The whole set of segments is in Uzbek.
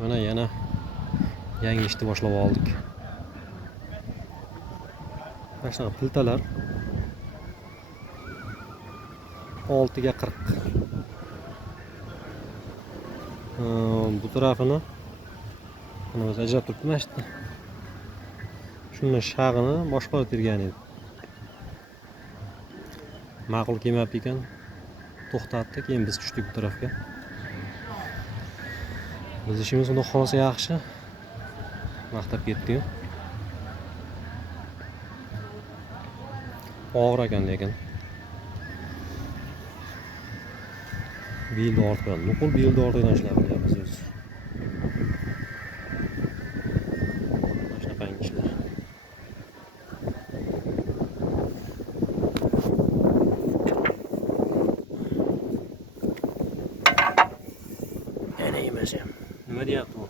Mana yana yangi ishni boshlab oldik. Mana shunaqa piltalar 6 ga 40. Bu tarafini mana o'zi ajrab turibdi mana shu yerda. Shuni shag'ini boshqarib bergan edi. Ma'qul kelmabdi ekan. To'xtatdi, keyin biz tushdik bu tarafga. Biz ishimiz unda xonasi yaxshi. Maqtab ketdi-yu. Og'ir ekan lekin. Belni ortgan. Nuqul belni ortidan ishlab qilyapmiz o'zi. Shunaqa ishlar. Yana emas ham. Nima deyapti u?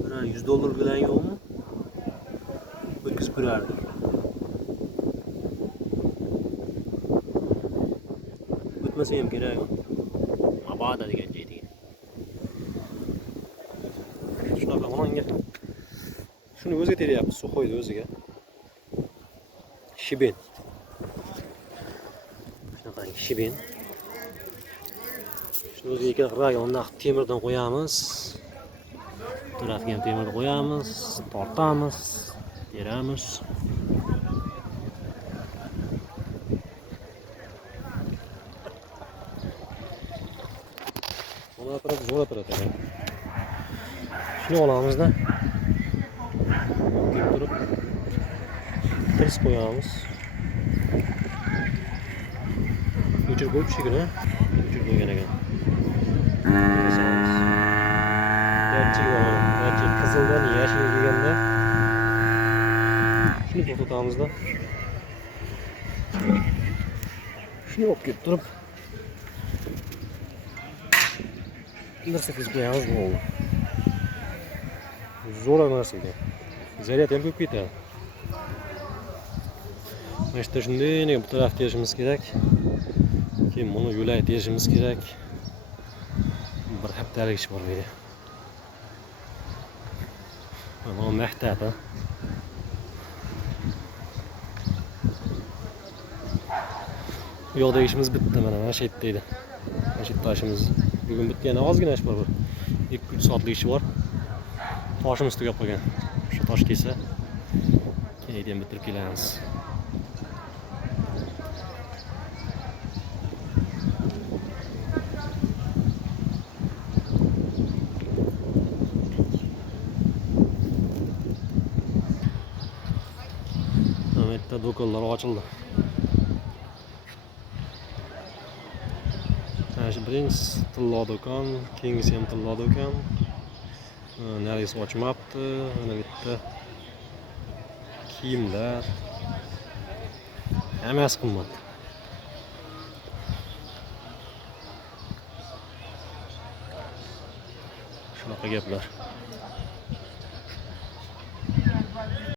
Buni $100 bilan yo'qmi? O'tkazib ko'rardi. O'tmasa ham kerak. Mabada degan joyda. Shunaqa onga. Shuni o'ziga teryapmiz, suxoyni o'ziga. Shibin. Shunaqa shibin. Shuni o'ziga ikki rayonda temirdan qo'yamiz. Tarafga ham temirni qo'yamiz, tortamiz, teramiz. Zo'r apparat. Shuni olamizda. Kelib turib tirs qo'yamiz. O'chirib qo'yishigina, o'chirib qo'ygan ekan. Garchi qizildan yashilga kelganda shuni to'xtatamizda. Shuni olib kelib turib narsa qilib qo'yamiz bo'ldi. Zo'r narsa ekan. Zaryad ham ko'p ketadi. Mana shu shunday bu tarafga terishimiz kerak. Keyin buni yo'lay terishimiz kerak. Bir haftalik ish bor bu yerda. Mana maktab. Bu yoqda ishimiz bitti mana shu yerda edi. Mana shu yerda ishimiz bugun bitti, yana ozgina ish bor. 2-3 soatlik ish bor. Toshimiz tugab qolgan. Shu tosh kelsa, keyin bitirib kelamiz. Bitta do'konlar ochildi. Mana shu birinchi tilla do'kon, keyingisi ham tilla do'kon. Nargis ochmabdi. Mana bitta kiyimlar. Hammasi qimmat. Shunaqa gaplar.